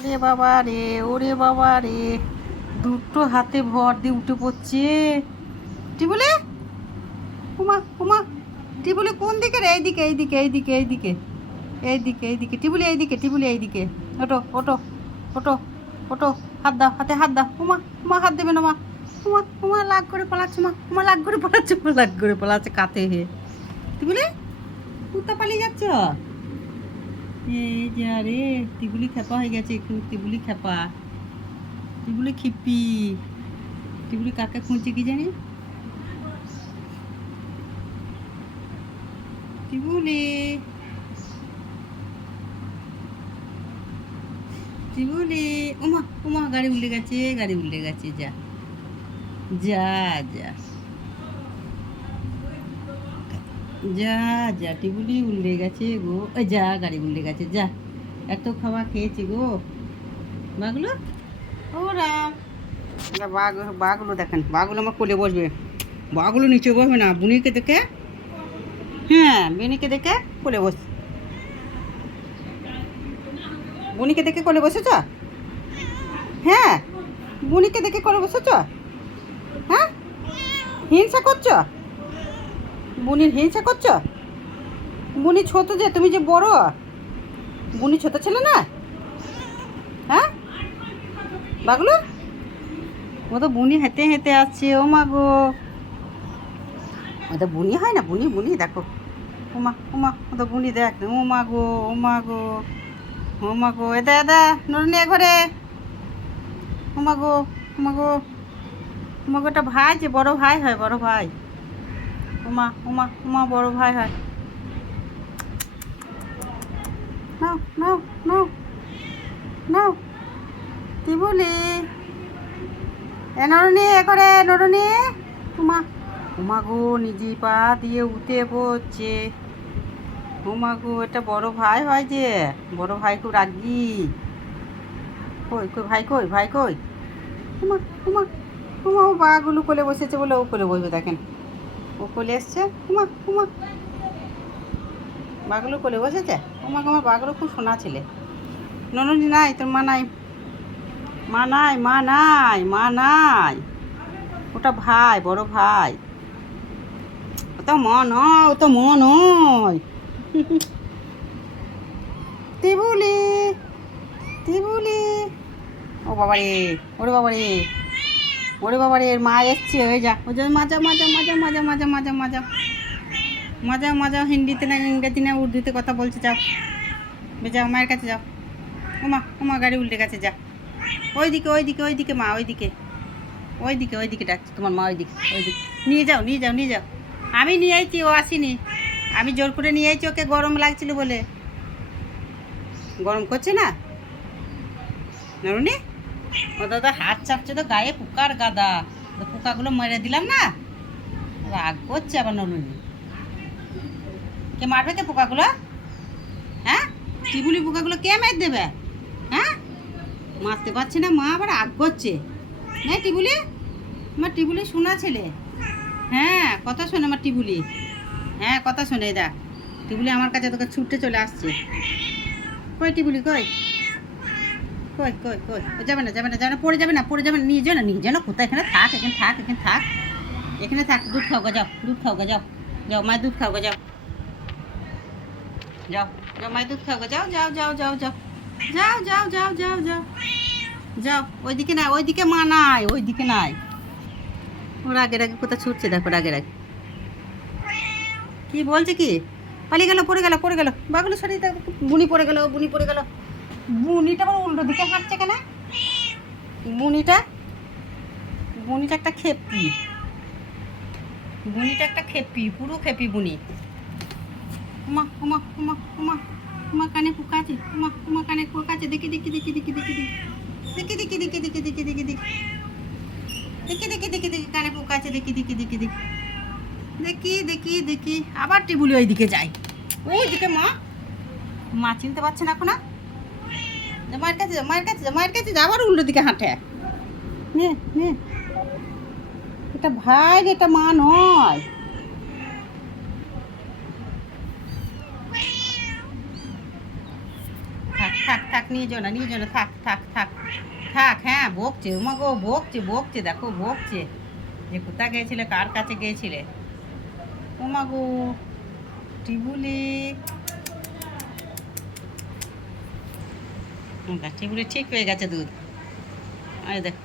ওরে বাবা রে, ওরে বাবা রে, দুটো হাতে ভর দিয়ে উঠে পড়ছে। টিবুলে, উমা উমা, টিবুলে কোন দিকে রে? এইদিকে এইদিকে এইদিকে এইদিকে এইদিকে এইদিকে, টিবুলি এইদিকে, টিবুলি এইদিকে। ওটো ওটো ওটো ওটো, হাত দাও, হাতে হাত দাও। উমা উমা, হাত দেবে না মা। উমা উমা, লাগ করে পালাচ্ছে মা, উমা লাগ করে পালাচ্ছে, মা লাগ করে পালাচ্ছে কাতে হে। টিবুলি, কুত্তা পালিয়ে যাচ্ছ? এই যা রে, টিবুলি খেপা হয়ে গেছে একটু, টিবুলি খেপা, টিবুলি খিপি। টিবুলি কাকে খুঁজছে কি জানি। টিবুলি, টিবুলি, উমা উমা, গাড়ি উল্টে গেছে, গাড়ি উল্টে গেছে। যা যা যা যা যা, টিবুলি উল্টে গেছে গো। যা, গাড়ি উল্টে গেছে। যা, এত খাওয়া খেয়েছি গো বাঘগুলো। ও রাম, বাঘ, বাঘগুলো দেখেন, বাঘগুলো আমার কোলে বসবে, বাঘগুলো নিচে বসবে না। বুনিকে দেখে, হ্যাঁ বুনিকে দেখে কোলে বস, বুনিকে দেখে কোলে বসেছ? হ্যাঁ, বুনিকে দেখে কোলে বসেছ? হ্যাঁ, হিংসা করছো? বুনির হিংসা করছো? বুনি ছোট যে, তুমি যে বড়। বুনি ছোট ছেলে না? হ্যাঁ বাঘগুলো, ও তো বুনি হেঁটে হেঁটে আসছে। ও মা গো, ও তো বুনি হয় না, বুনি বুনি দেখো। ওমা ওমা, ও তো বুনি দেখ। ও মা গো, ও মা গো, ও মা গো, এদা এদা নরনি ঘরে। ও মা গো, ও মা গো, ও মা গো, একটা ভাই যে, বড় ভাই হয়, বড় ভাই। ওমা ওমা ওমা, বড় ভাই হয়। নাও নাও নাও নাও, টিবুলি, এ নরনি এ করে, নরনি। উমা উমা গো, নিজে পা দিয়ে উঠে পড়ছে। উমা গো, এটা বড় ভাই হয় যে, বড় ভাই খুব রাগি। কই কই ভাই, কই ভাই কই? উমা উমা উমা, ও বাঘগুলো কোলে বসেছে বলে ও কোলে বসবে দেখেন, ও কোলে এসছে। উমা উমা, বাঘগুলো কোলে বসেছে। উমা, আমার বাঘগুলো খুব সোনা ছেলে। ননদি নাই, তোর মা নাই, মা নাই, মা নাই, মা নাই। ওটা ভাই, বড় ভাই। ও তো মা নয়, ও তো মা নয়। টিবুলি, টিবুলি, ও বাবা রে, ওরে বাবা রে, ওরে বাবা রে, মা এসছে। ওই যা, ওই যা, মাজা মাজা মাজা মাজা মাজা মাজা মাজা মাজা মাজা, হিন্দিতে না ইংরেজি না উর্দুতে কথা বলছে। যাও যাও, মায়ের কাছে যাও। ওমা ওমা, গাড়ি উল্টে গেছে। যা, ওইদিকে ওইদিকে ওইদিকে মা, ওইদিকে ওইদিকে ওইদিকে ডাকছে তোমার মা, ওইদিকে ওইদিকে। নিয়ে যাও নিয়ে যাও নিয়ে যাও। আমি নিয়ে আইছি, ও আসেনি। আমি জোর করে নিয়ে আইছি, ওকে গরম লাগছিল বলে। গরম করছে না নরুনি? ও দাদা হাত চাপছে তো গায়ে, পোকার গাদা। পোকাগুলো মেরে দিলাম না, রাগ করছে আবার নরুনি। কে মারবে কে পোকাগুলো? হ্যাঁ, টিবুলি পোকাগুলো কে মেরে দেবে? হ্যাঁ, মারতে পারছে না মা, আবার রাগ করছে। হ্যাঁ টিবুলি, আমার টিবুলি শোনা ছেলে। হ্যাঁ, কথা শোনে আমার টিবুলি। হ্যাঁ, কথা শোনে। দেখ, টিবুলি আমার কাছে তোকে ছুটতে চলে আসছে। কই টিবুলি, কই কই কই কই? ও যাবে না, যাবে না, যাবে না, পড়ে যাবে না, পড়ে যাবে না। নিয়ে যাও না, নিয়ে যাও না, কোথায়? এখানে থাক, এখানে থাক, এখানে থাক, এখানে থাক। দুধ খাও গা, যাও দুধ খাও গা, যাও যাও, মায়ের দুধ খাও গা, যাও যাও যাও, মায়ের দুধ খাও গা, যাও যাও যাও যাও যাও যাও যাও যাও যাও যাও যাও। ওইদিকে নাই, ওইদিকে মা নাই, ওইদিকে নাই। ওর আগের আগে কোথায় ছুটছে দেখো, আগের আগে কি বলছে কি? পালিয়ে গেল, পড়ে গেল, পড়ে গেল। বাগুলো সরিয়ে দাও। বুনি পড়ে গেল, বুনি পড়ে গেল। বুনিটা আবার উল্টো দিকে হাঁটছে কেন? বুনিটা, বুনিটা একটা খেপি, বুনিটা একটা খেপি, পুরো খেপি বুনি। উমা উমা উমা উমা উমা, কানে পোকা আছে। উমা উমা, কানে পোকা আছে। দেখি দেখি দেখি দেখি দেখি দেখি দেখি দেখি দেখি দেখি দেখি দেখি দেখি দেখি দেখি দেখি, কানে পোকা আছে। দেখি দেখি দেখি দেখি দেখি দেখি দেখি। আবার টিবুলি ওইদিকে যায়, ওইদিকে মা, মা চিনতে পারছে না এখন। মায়ের কাছে যা, মায়ের কাছে যা, মায়ের কাছে যা। আবার উল্টো দিকে হাঁটে। হ্যাঁ হ্যাঁ, এটা ভাই, এটা মা নয়। থাক থাক থাক নিয়ে যাও না, নিয়ে যাও না, থাক থাক থাক থাক। হ্যাঁ বকছে, ওমা গো বকছে বকছে, দেখো বকছে যে কোথায় গিয়েছিলে, কার কাছে গিয়েছিলে। ওমা গো টিবুলি, টিবুলি ঠিক হয়ে গেছে দুধ। আরে দেখ